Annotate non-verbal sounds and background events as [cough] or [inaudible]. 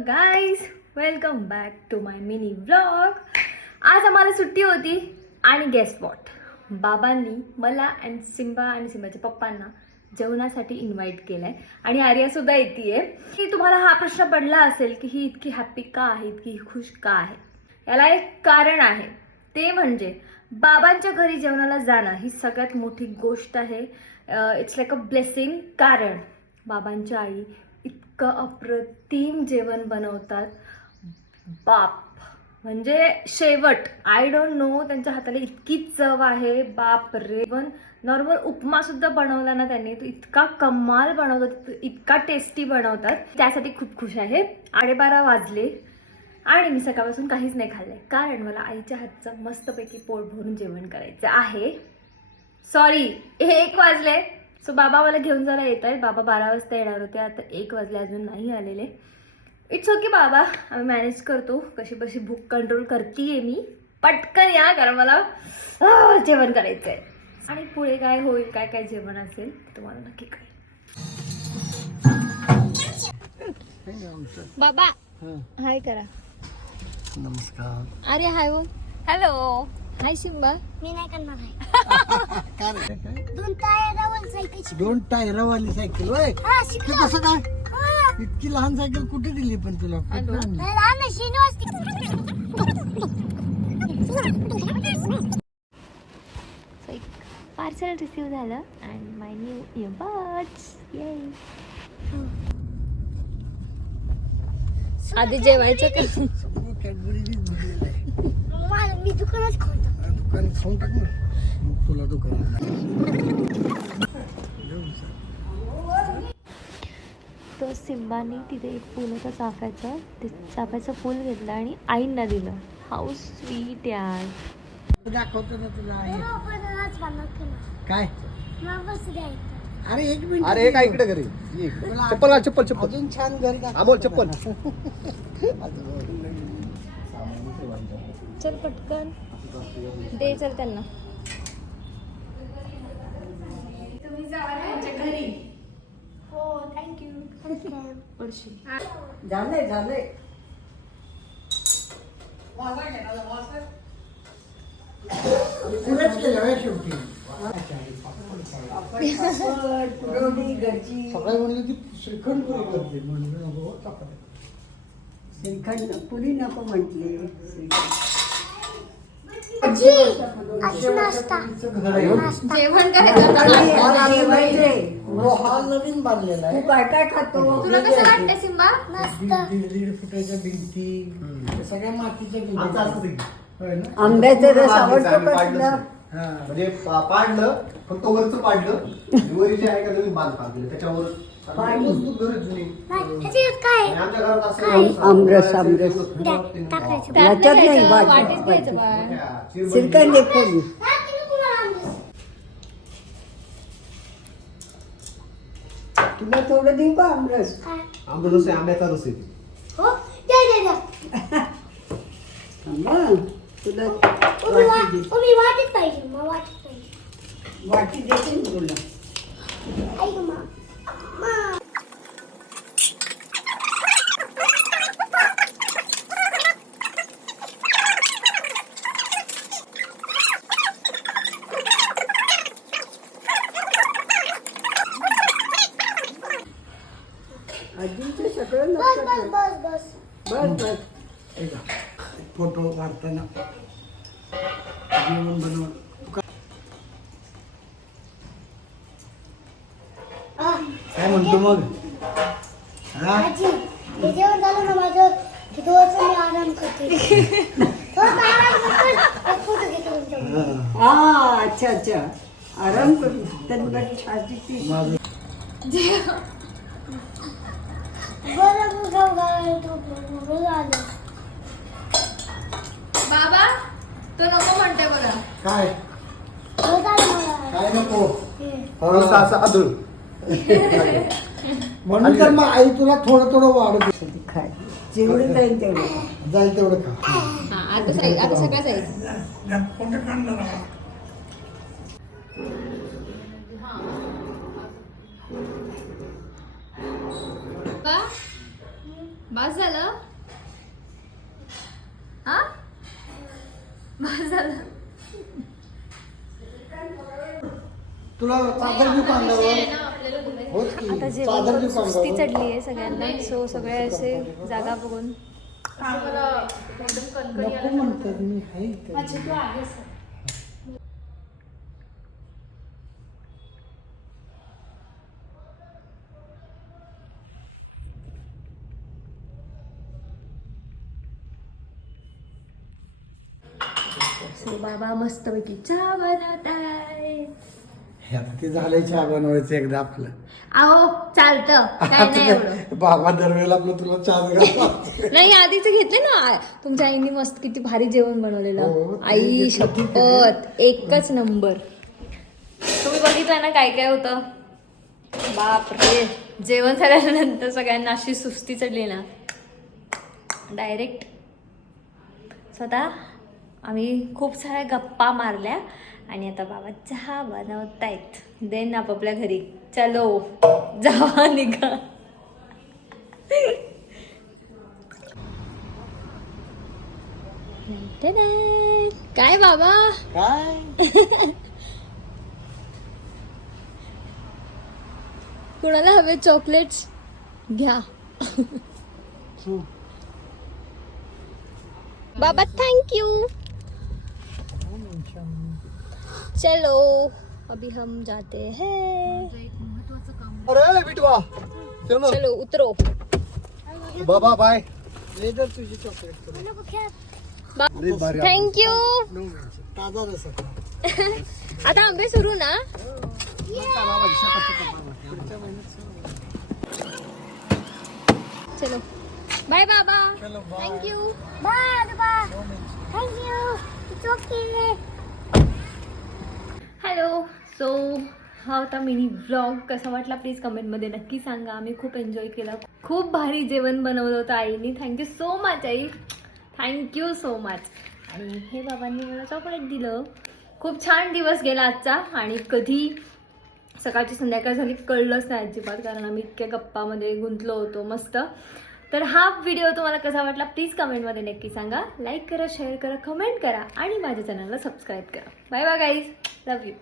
Guys welcome back to my mini blog आज आम्हाला सुट्टी होती आणि गेस्ट वॉट बाबांनी मला अँड सिम्बा आणि सिम्बाच्या पप्पांना जेवणासाठी इन्व्हाइट केलं आहे आणि आर्यासुद्धा येते की तुम्हाला हा प्रश्न पडला असेल की ही इतकी हॅप्पी का आहे इतकी खुश का आहे? याला एक कारण आहे. ते म्हणजे बाबांच्या घरी जेवणाला जाणं ही सगळ्यात मोठी गोष्ट आहे. इट्स लाईक अ ब्लेसिंग कारण. बाबांच्या आई इतकं अप्रतिम जेवण बनवतात. बाप. म्हणजे शेवट आय डोंट नो त्यांच्या हाताला इतकी चव आहे. बाप रे. पण नॉर्मल उपमा सुद्धा बनवला ना त्यांनी. तो इतका कमाल बनवतात इतका टेस्टी बनवतात. त्यासाठी खूप खुश आहे. आडेबारा वाजले. आणि मी सकाळपासून काहीच नाही खाल्ले. कारण मला आईच्या हातचं मस्तपैकी पोट भरून जेवण करायचं आहे. सॉरी एक वाजले. सो बाबा मला घेऊन जरा येत आहेत बाबा बारा वाजता येणार होते. आता एक वाजले अजून नाही आलेले. इट्स ओके बाबा. आम्ही मॅनेज करतो. कशी कशी भूक कंट्रोल करतीये मी. पटकन या कारण मला जेवण करायचं आहे आणि पुढे काय होईल काय काय जेवण असेल तुम्हाला नक्की कळेल. बाबा हाय करा. नमस्कार. अरे हाय हॅलो हाय सिम्बा मी नाही करणार आहे. काय? दोन टायरावर सायकल दोन टायरावाली सायकल वय हा ते शिकलो कसं काय? हा. इतकी लहान सायकल कुठे दिली पण तुला? कुठं आणली? नाही, लहान आहे, श्रीनिवास सो एक पार्सल रिसीव झालं अँड माय न्यू इयरबड्स ये आधी जेवायचं का सगळं कॅडबरीनीच भरलेलं आहे मला मी दुकानच खोलतो दुकान खाऊन टाक ना. तुला दुकान तो सिम्बाने तिथे एक फूल होतं चाफ्याचं. ते चाफ्याचं फूल घेतलं आणि आईंना दिलं. हाऊ स्वीट यार. दाखवतो ना तुला काय? अरे एक मिनिट. अरे काय इकडे घरी. चप्पल घाल चप्पल चप्पल. अजून छान घर दाखवतो अमोल चप्पल. [laughs] चल पटकन. दे चल त्यांना हो थँक्यू पडशील झालंय झालंय. पुढेच केलं होय शेवटी. सगळ्या म्हणलं ती श्रीखंड पुरी करते. म्हणलं नको चपात्या. श्रीखंड पुरी नको म्हटली. आजी आज नाश्ता. तिचं घर आहे हो. जेवण. करायचं हा नवीन बांधलेला तू आहे काय काय खातो तुला कसं वाटतं सिम्बा मस्त दीड दीड दीड फुटाच्या भिंती ते सगळ्या मातीच्या आमचं असंच भिंती आहे. होय ना आंब्याचा रस पाडलं, आवडतो आम्ही का पाडलंच तुला नाही. हा. म्हणजे पा- पाडलं फक्त वरचं पाडलं वरी जे आहे का नवीन केलं त्याच्यावर पाडलं. मजबूत घर आहे जुनी. नाही ह्याच्यात काय आणि आमच्या घरात असं काय? असं- आमरस, आमरस. द्या, टाकायचं. याच्यात नाही घ्यायचं, वाटीत वाटीत घ्यायचं वाटीत. बाळ. मोठ्या चिरबंदी. श्रीखंड एक फोडली हा, की नको मला आंबे? तुला थोडं देऊ का आमरस? काय? आमरस रस आहे, आंब्याचा रस. हो द्या द्या तुला उभी वा- वाटी दे. उभी वाटीत पाहिजे मग वाटीत पाहिजे. वाटी देते ना तुला. ऐक मा आजीचं सगळं बस लक्षात बस ठेव. बस बस बस बस ऐका फोटो काढताना जेवण बनवून हा, काय म्हणतो मग? हा? आजी जेवण झालं ना माझं की थोडंसं मी आराम करते. थोडंसं आराम करतो एक फोटो घेतो तुमच्याकडून. हा. अच्छा अच्छा. आराम करू तर छातीची माझं बाबा तो नको म्हणते बघा काय? काय नको? हे. रस्सा असा आदळ म्हणून तर मग आई तुला थोडं थोडं वाढ खाय. जेवढं जाईल तेवढं. जाईल तेवढं खा. आता साईज आता साईज फोटो काढणार का बस झालं? हा? बस झालं. तुला चादर घेऊ आता जेवण करून सुस्ती चढली आहे सगळ्यांना. सो सगळे असे जागा बघून. नको म्हणतात मी आहे सो बाबा मस्तपैकी चहा बनवत आहे. हे आता ते झालंय चहा बनवायचं एकदा आपलं. अहो चालतं. काय नाही एवढं. बाबा दरवेळेला आपलं तुला चहा [laughs] नाही आधीच घेतले ना. आ- तुमच्या आईने मस्त किती भारी जेवण हो, बनवलेलं ते आई घेतलं, शपथ एकच नंबर. तुम्ही बघितलं ना काय काय होतं? बाप रे जेवण झाल्यानंतर सगळ्यांना अशी सुस्ती चढली ना. डायरेक्ट स्वतः आम्ही खूप साऱ्या गप्पा मारल्या आणि आता बाबा चहा बनवतायत. देन आपापल्या घरी. चलो. जावा निघा. काय बाबा? काय? [laughs] कुणाला हवे चॉकलेट्स? घ्या. बाबा थँक्यू चलो अभी हम जाते हैं। अरे बिटवा चलो। चलो उतरो। बाबा बाय ले तर तुझी चॉकलेट भारी थँक्यू ताजा रस [laughs] आता आंबे सुरू ना? चलो। बाय बाबा। थँक्यू बाय आजोबा thank you it's okay hello so हा होता मिनी व्लॉग कसा वाटला प्लीज कमेंटमध्ये नक्की सांगा. आम्ही खूप एन्जॉय केला. खूप भारी जेवण बनवलं होतं आईने. थँक्यू सो मच आई. थँक्यू सो मच आणि हे बाबांनी मला चॉकलेट दिलं. खूप छान दिवस गेला आजचा. आणि कधी सकाळची संध्याकाळ झाली कळलंच नाही अजिबात कारण आम्ही इतक्या गप्पामध्ये गुंतलो होतो मस्त. तर हा व्हिडिओ तुम्हाला कसा वाटला प्लीज कमेंटमध्ये नक्की सांगा. लाईक करा शेअर करा कमेंट करा आणि माझ्या चॅनलला सबस्क्राईब करा. Bye bye guys love you